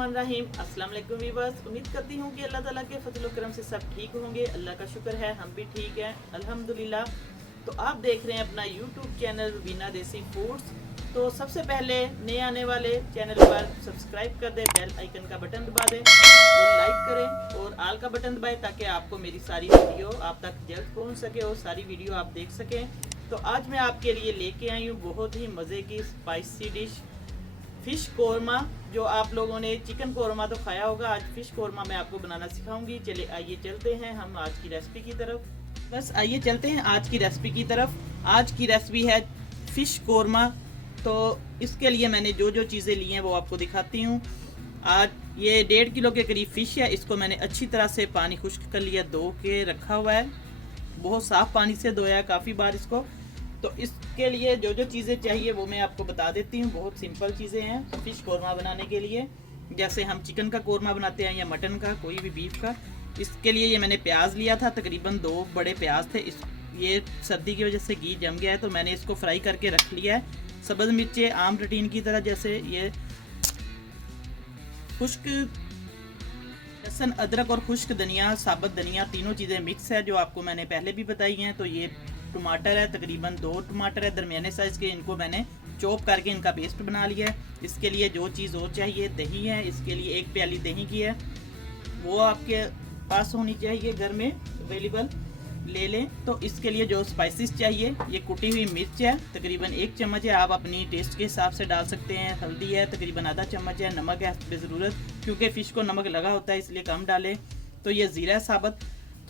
बिस्मिल्लाहिर्रहमानिर्रहीम। अस्सलाम वालेकुम वीवर्स। उम्मीद करती हूँ कि अल्लाह ताला के फजल व करम से सब ठीक होंगे। अल्लाह का शुक्र है हम भी ठीक हैं अल्हम्दुलिल्लाह। तो आप देख रहे हैं अपना यूट्यूब चैनल वीना देसी फूड्स। तो सबसे पहले नए आने वाले चैनल पर सब्सक्राइब कर दें, बेल आइकन का बटन दबा दें और लाइक करें और आल का बटन दबाएं ताकि आपको मेरी सारी वीडियो आप तक जल्द पहुँच सके और सारी वीडियो आप देख सकें। तो आज मैं आपके लिए लेके आई हूँ बहुत ही मज़े की स्पाइसी डिश फ़िश कोरमा। जो आप लोगों ने चिकन कोरमा तो खाया होगा, आज फ़िश कोरमा मैं आपको बनाना सिखाऊंगी। चलिए आइए चलते हैं हम आज की रेसिपी की तरफ। बस आइए चलते हैं आज की रेसिपी की तरफ। आज की रेसिपी है फ़िश कोरमा। तो इसके लिए मैंने जो जो चीज़ें ली हैं वो आपको दिखाती हूँ। आज ये 1.5 किलो के करीब फ़िश है। इसको मैंने अच्छी तरह से पानी खुश्क कर लिया, धो के रखा हुआ है, बहुत साफ़ पानी से धोया है काफ़ी बार इसको। तो इसके लिए जो जो चीज़ें चाहिए वो मैं आपको बता देती हूँ। बहुत सिंपल चीज़ें हैं फ़िश कोरमा बनाने के लिए, जैसे हम चिकन का कोरमा बनाते हैं या मटन का, कोई भी बीफ का। इसके लिए ये मैंने प्याज लिया था, तकरीबन 2 बड़े प्याज थे। ये सर्दी की वजह से घी जम गया है तो मैंने इसको फ्राई करके रख लिया है। सब्ज़ मिर्चें आम रूटीन की तरह, जैसे ये खुश्क लहसुन, अदरक और खुश्क धनिया, साबुत धनिया, तीनों चीज़ें मिक्स है जो आपको मैंने पहले भी बताई हैं। तो ये टमाटर है, तकरीबन 2 टमाटर है दरमियाने साइज़ के, इनको मैंने चॉप करके इनका पेस्ट बना लिया है। इसके लिए जो चीज़ और चाहिए, दही है, इसके लिए 1 प्याली दही की है, वो आपके पास होनी चाहिए घर में अवेलेबल, ले लें। तो इसके लिए जो स्पाइसेस चाहिए, ये कुटी हुई मिर्च है तकरीबन 1 चम्मच है, आप अपनी टेस्ट के हिसाब से डाल सकते हैं। हल्दी है तकरीबन आधा चम्मच है, नमक है बेज़रूरत, क्योंकि फ़िश को नमक लगा होता है इसलिए कम डालें। तो ये ज़ीरा है साबुत,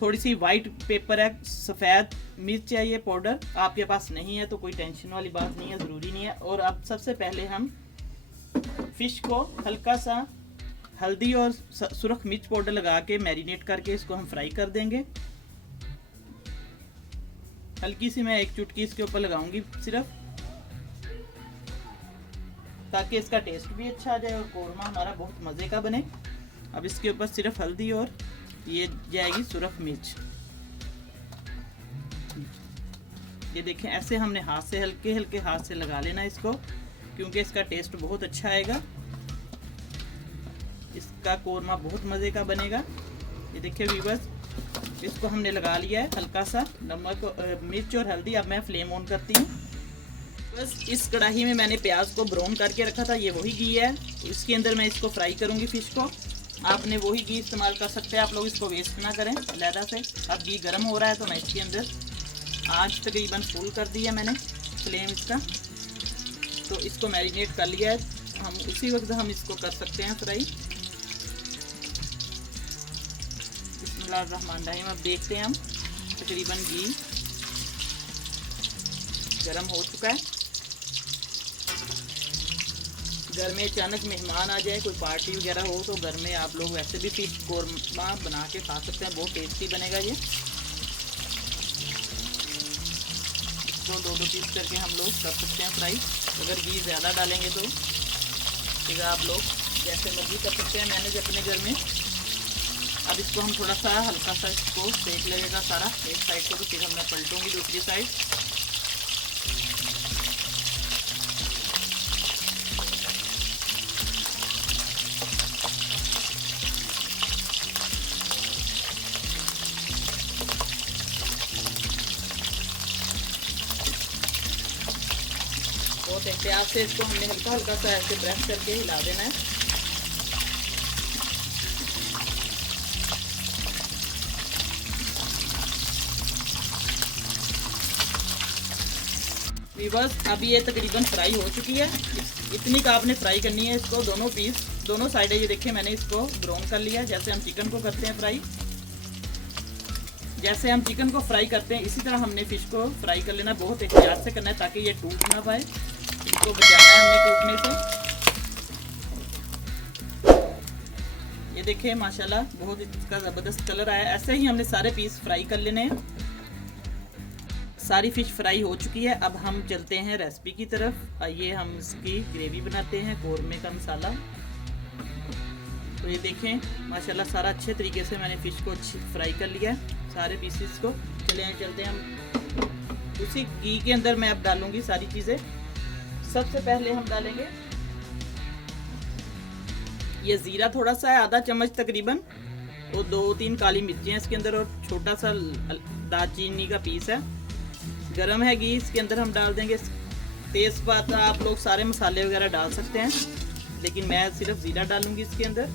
थोड़ी सी वाइट पेपर है, सफ़ेद मिर्च है ये पाउडर, आपके पास नहीं है तो कोई टेंशन वाली बात नहीं है, ज़रूरी नहीं है। और अब सबसे पहले हम फ़िश को हल्का सा हल्दी और सुरख मिर्च पाउडर लगा के मैरिनेट करके इसको हम फ्राई कर देंगे। हल्की सी मैं 1 चुटकी इसके ऊपर लगाऊंगी सिर्फ, ताकि इसका टेस्ट भी अच्छा आ जाए और कोरमा हमारा बहुत मज़े का बने। अब इसके ऊपर सिर्फ हल्दी और ये जाएगी सुरख मिर्च। ये देखें, ऐसे हमने हाथ से हल्के हल्के हाथ से लगा लेना इसको, क्योंकि इसका टेस्ट बहुत अच्छा आएगा, इसका कोरमा बहुत मज़े का बनेगा। ये देखिए व्यूअर्स, इसको हमने लगा लिया है हल्का सा नमक, मिर्च और हल्दी। अब मैं फ्लेम ऑन करती हूँ। बस इस कढ़ाई में मैंने प्याज को ब्राउन करके रखा था, ये वही घी है, इसके अंदर मैं इसको फ्राई करूँगी फ़िश को। आपने वही घी इस्तेमाल कर सकते हैं, आप लोग इसको वेस्ट ना करें अलहदा से। अब घी गर्म हो रहा है तो मैं इसके अंदर आँच तकरीबन फुल कर दी है मैंने फ्लेम इसका। तो इसको मैरिनेट कर लिया है, हम उसी वक्त हम इसको कर सकते हैं फ्राई। बिस्मिल्लाहिर्रहमानिर्रहीम। अब देखते हैं हम, तकरीबन घी गर्म हो चुका है। घर में अचानक मेहमान आ जाए, कोई पार्टी वगैरह हो, तो घर में आप लोग वैसे भी फ़िश कोरमा बना के खा सकते हैं, बहुत टेस्टी बनेगा ये। इसको 2-2 पीस करके हम लोग कर सकते हैं फ्राई। अगर घी ज़्यादा डालेंगे तो फिर आप लोग जैसे मर्जी कर सकते हैं मैनेज अपने घर में। अब इसको हम थोड़ा सा हल्का सा इसको सेक लगेगा सारा एक साइड को, तो फिर हम मैं पलटूँगी दूसरी साइड। बहुत एहतियात से इसको हमने हल्का हल्का सा ऐसे प्रेस करके हिला देना है। बस अब ये तकरीबन फ्राई हो चुकी है, इतनी का आपने फ्राई करनी है इसको, दोनों पीस दोनों साइडें। ये देखिए मैंने इसको ब्राउन कर लिया, जैसे हम चिकन को करते हैं फ्राई। जैसे हम चिकन को फ्राई करते हैं इसी तरह हमने फ़िश को फ्राई कर लेना, बहुत एहतियात से करना है ताकि ये टूट ना पाए, इसको बचाना है हमने टूटने से। ये देखिए माशाल्लाह बहुत इसका ज़बरदस्त कलर आया। ऐसे ही हमने सारे पीस फ्राई कर लेने हैं। सारी फ़िश फ्राई हो चुकी है। अब हम चलते हैं रेसिपी की तरफ। आइए हम इसकी ग्रेवी बनाते हैं, कोरमे का मसाला। तो ये देखें माशाल्लाह सारा अच्छे तरीके से मैंने फ़िश को अच्छी फ्राई कर लिया है, सारे पीसेस को। चलते हैं हम उसी घी के अंदर मैं अब डालूँगी सारी चीज़ें। सबसे पहले हम डालेंगे ये ज़ीरा थोड़ा सा है, आधा चम्मच तकरीबन, और 2-3 काली मिर्चें हैं इसके अंदर, और छोटा सा दालचीनी का पीस है। गरम है घी, इसके अंदर हम डाल देंगे तेज़पात। आप लोग सारे मसाले वगैरह डाल सकते हैं, लेकिन मैं सिर्फ ज़ीरा डालूंगी इसके अंदर।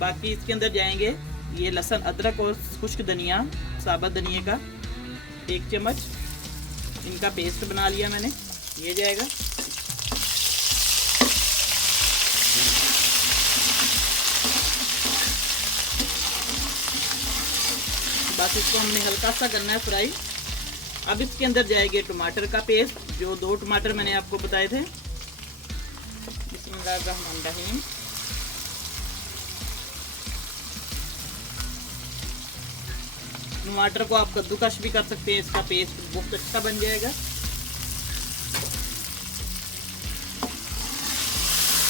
बाकी इसके अंदर जाएंगे ये लहसुन अदरक और खुश्क धनिया, साबुत धनिया का 1 चम्मच, इनका पेस्ट बना लिया मैंने, ये जाएगा। बस इसको हमने हल्का सा करना है फ्राई। अब इसके अंदर जाएंगे टमाटर का पेस्ट, जो 2 टमाटर मैंने आपको बताए थे। बिस्मिल्लाहिर्रहमानिर्रहीम। टमाटर को आप कद्दूकश भी कर सकते हैं, इसका पेस्ट बहुत अच्छा बन जाएगा।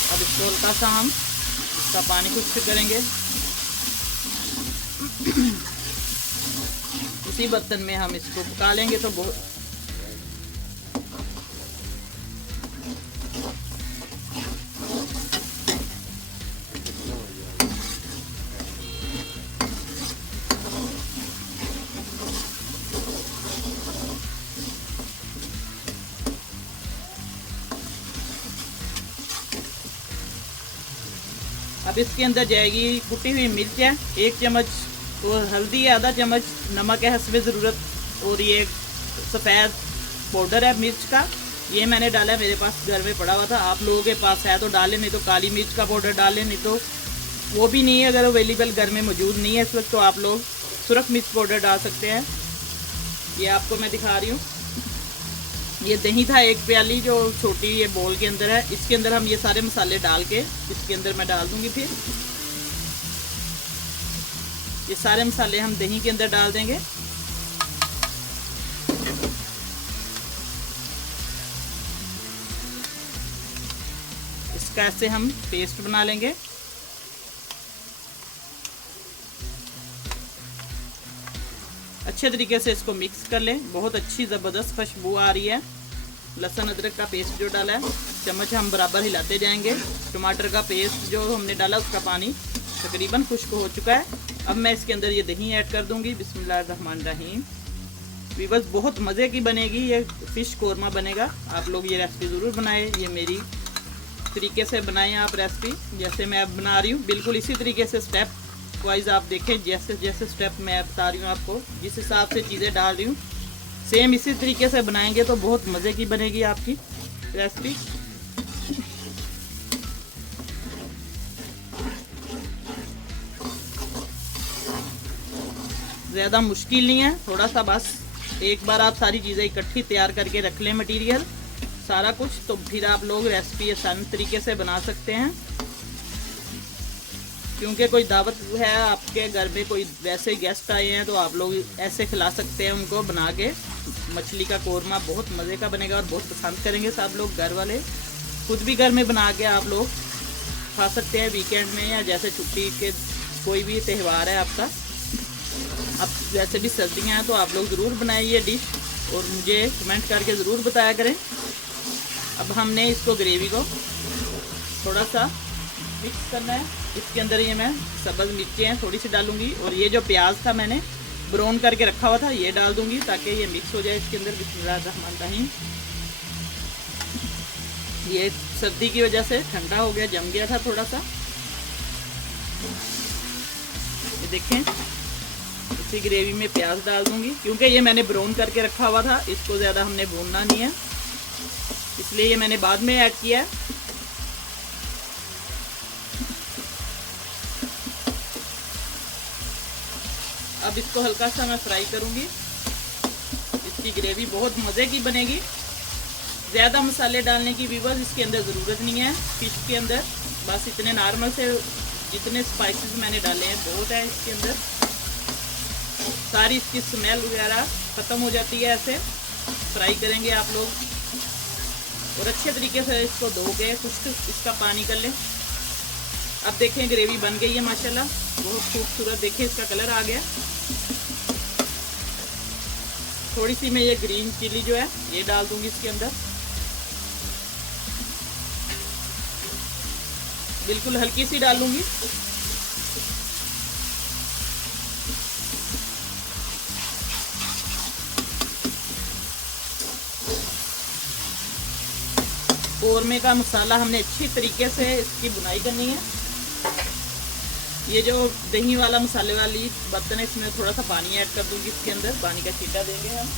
अब इसको हल्का सा हम इसका पानी खुश्क करेंगे। इसी बर्तन में हम इसको पका लेंगे तो बहुत अब इसके अंदर जाएगी कुटी हुई मिर्च है 1 चम्मच, और हल्दी है आधा चम्मच, नमक है हस्बे ज़रूरत, और ये सफ़ेद पाउडर है मिर्च का, ये मैंने डाला है, मेरे पास घर में पड़ा हुआ था। आप लोगों के पास है तो डालें, नहीं तो काली मिर्च का पाउडर डालें, नहीं तो वो भी नहीं है, अगर अवेलेबल घर में मौजूद नहीं है इस वक्त तो आप लोग सुरख मिर्च पाउडर डाल सकते हैं। ये आपको मैं दिखा रही हूँ। ये दही था 1 प्याली, जो छोटी ये बोल के अंदर है। इसके अंदर हम ये सारे मसाले डाल के इसके अंदर मैं डाल दूंगी। फिर ये सारे मसाले हम दही के अंदर डाल देंगे। इसका ऐसे हम पेस्ट बना लेंगे। अच्छे तरीके से इसको मिक्स कर लें। बहुत अच्छी ज़बरदस्त खुशबू आ रही है। लहसुन अदरक का पेस्ट जो डाला है, चम्मच हम बराबर हिलाते जाएंगे। टमाटर का पेस्ट जो हमने डाला उसका पानी तकरीबन खुश्क हो चुका है। अब मैं इसके अंदर ये दही ऐड कर दूंगी। बिस्मिल्लाहिर्रहमानिर्रहीम। वीवर्स बहुत मज़े की बनेगी, ये फ़िश कोरमा बनेगा। आप लोग ये रेसिपी ज़रूर बनाएं। ये मेरी तरीके से बनाएं आप रेसिपी, जैसे मैं अब बना रही हूँ बिल्कुल इसी तरीके से स्टेप वाइज आप देखें। जैसे जैसे स्टेप मैं बता रही हूँ आपको, जिस हिसाब से चीज़ें डाल रही हूँ सेम इसी तरीके से बनाएंगे तो बहुत मज़े की बनेगी आपकी रेसिपी। ज़्यादा मुश्किल नहीं है, थोड़ा सा बस एक बार आप सारी चीज़ें इकट्ठी तैयार करके रख लें, मटेरियल सारा कुछ, तो फिर आप लोग रेसिपी आसान तरीके से बना सकते हैं। क्योंकि कोई दावत है आपके घर में, कोई वैसे गेस्ट आए हैं तो आप लोग ऐसे खिला सकते हैं उनको बना के। मछली का कोरमा बहुत मज़े का बनेगा और बहुत पसंद करेंगे सब लोग। घर वाले खुद भी घर में बना के आप लोग खा सकते हैं वीकेंड में, या जैसे छुट्टी के कोई भी त्यौहार है आपका। अब वैसे भी सर्दियाँ हैं तो आप लोग ज़रूर बनाएं ये डिश और मुझे कमेंट करके ज़रूर बताया करें। अब हमने इसको ग्रेवी को थोड़ा सा मिक्स करना है। इसके अंदर ये मैं सब्ज़ मिर्चें थोड़ी सी डालूंगी, और ये जो प्याज था मैंने ब्राउन करके रखा हुआ था ये डाल दूंगी ताकि ये मिक्स हो जाए इसके अंदर। बिस्मिल्लाहिर्रहमानिर्रहीम। ये सर्दी की वजह से ठंडा हो गया, जम गया था थोड़ा सा। ये देखें, इसी ग्रेवी में प्याज डाल दूंगी, क्योंकि ये मैंने ब्राउन करके रखा हुआ था, इसको ज़्यादा हमने भूनना नहीं है, इसलिए ये मैंने बाद में ऐड किया है। अब इसको हल्का सा मैं फ्राई करूंगी। इसकी ग्रेवी बहुत मज़े की बनेगी। ज़्यादा मसाले डालने की व्यूअर्स इसके अंदर ज़रूरत नहीं है। फिश के अंदर बस इतने नॉर्मल से जितने स्पाइसेस मैंने डाले हैं बहुत है इसके अंदर। सारी इसकी स्मेल वगैरह ख़त्म हो जाती है। ऐसे फ्राई करेंगे आप लोग, और अच्छे तरीके से इसको धो के कुछ इसका पानी कर लें। अब देखें ग्रेवी बन गई है माशाल्लाह, बहुत खूबसूरत। देखिए इसका कलर आ गया। थोड़ी सी मैं ये ग्रीन चिली जो है ये डाल दूंगी इसके अंदर। बिल्कुल हल्की सी डालूंगी। कौरमे का मसाला हमने अच्छी तरीके से इसकी बुनाई करनी है। ये जो दही वाला मसाले वाली बर्तन है, इसमें थोड़ा सा पानी ऐड कर दूंगी, इसके अंदर पानी का छींटा देंगे हम।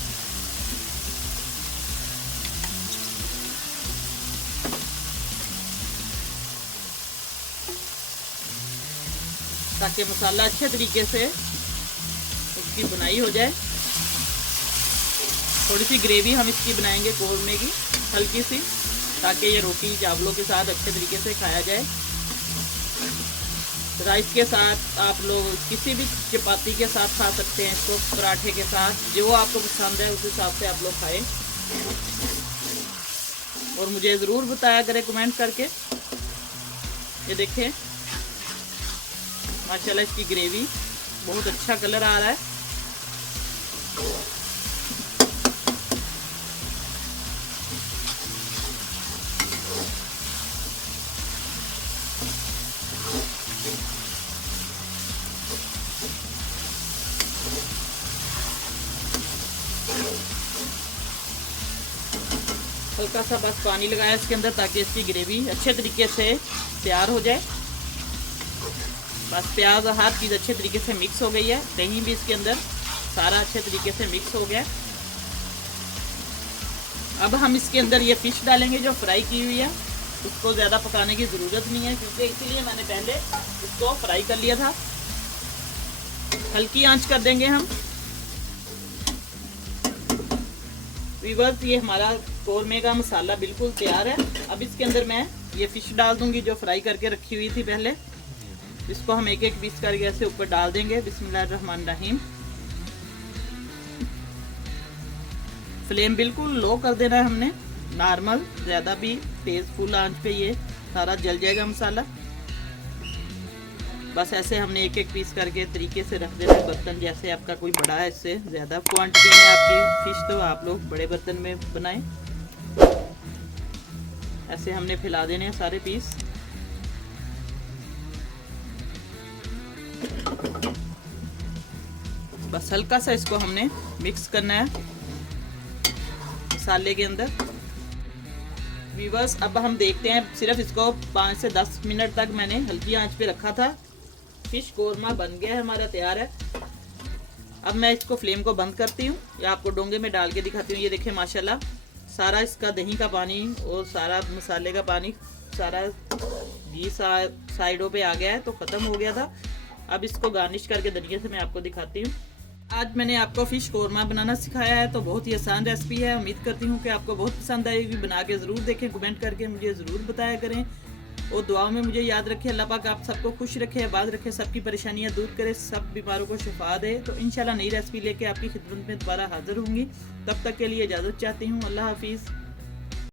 ताकि मसाला अच्छे तरीके से उसकी बुनाई हो जाए। थोड़ी सी ग्रेवी हम इसकी बनाएंगे कौरमे की, हल्की सी, ताकि ये रोटी चावलों के साथ अच्छे तरीके से खाया जाए। राइस के साथ आप लोग किसी भी चपाती के साथ खा सकते हैं इसको, पराठे के साथ, जो आपको पसंद है उस हिसाब से आप लोग खाएं। और मुझे ज़रूर बताया करें कमेंट करके। ये देखें माशाल्लाह इसकी ग्रेवी बहुत अच्छा कलर आ रहा है। हल्का सा बस पानी लगाया इसके अंदर ताकि इसकी ग्रेवी अच्छे तरीके से तैयार हो जाए। बस प्याज और हर चीज़ अच्छे तरीके से मिक्स हो गई है। दही भी इसके अंदर सारा अच्छे तरीके से मिक्स हो गया। अब हम इसके अंदर ये फिश डालेंगे जो फ्राई की हुई है। उसको ज़्यादा पकाने की ज़रूरत नहीं है, क्योंकि इसीलिए मैंने पहले इसको फ्राई कर लिया था। हल्की आंच कर देंगे हम। व्यूअर्स, ये हमारा कौरमे का मसाला बिल्कुल तैयार है। अब इसके अंदर मैं ये फ़िश डाल दूंगी जो फ्राई करके रखी हुई थी पहले। इसको हम एक एक पीस करके ऐसे ऊपर डाल देंगे। बिस्मिल्लाहिर्रहमानिर्रहीम। फ्लेम बिल्कुल लो कर देना है हमने, नॉर्मल, ज़्यादा भी तेज़ फुल आंच पे ये सारा जल जाएगा मसाला। बस ऐसे हमने एक एक पीस करके तरीके से रख देना है। बर्तन जैसे आपका कोई बड़ा है, इससे ज़्यादा क्वांटिटी में आपकी फ़िश, तो आप लोग बड़े बर्तन में बनाएं। ऐसे हमने फैला देने हैं सारे पीस। बस हल्का सा इसको हमने मिक्स करना है मसाले के अंदर। व्यूअर्स, अब हम देखते हैं, सिर्फ इसको 5 से 10 मिनट तक मैंने हल्की आंच पे रखा था। फिश कौरमा बन गया है हमारा, तैयार है। अब मैं इसको फ्लेम को बंद करती हूँ, या आपको डोंगे में डाल के दिखाती हूँ। ये देखें माशाल्लाह, सारा इसका दही का पानी और सारा मसाले का पानी, सारा घी साइडों पे आ गया है, तो ख़त्म हो गया था। अब इसको गार्निश करके धनिया से मैं आपको दिखाती हूँ। आज मैंने आपको फ़िश कौरमा बनाना सिखाया है, तो बहुत ही आसान रेसिपी है। उम्मीद करती हूँ कि आपको बहुत पसंद आएगी। बना के ज़रूर देखें, कमेंट करके मुझे ज़रूर बताया करें, और दुआओं में मुझे याद रखें। अल्लाह पाक आप सबको खुश रखे, आबाद रखे, सबकी परेशानियाँ दूर करे, सब बीमारों को शिफा दे। तो इंशाल्लाह नई रेसिपी लेके आपकी खिदमत में दोबारा हाजिर होंगी। तब तक के लिए इजाज़त चाहती हूँ। अल्लाह हाफिज़।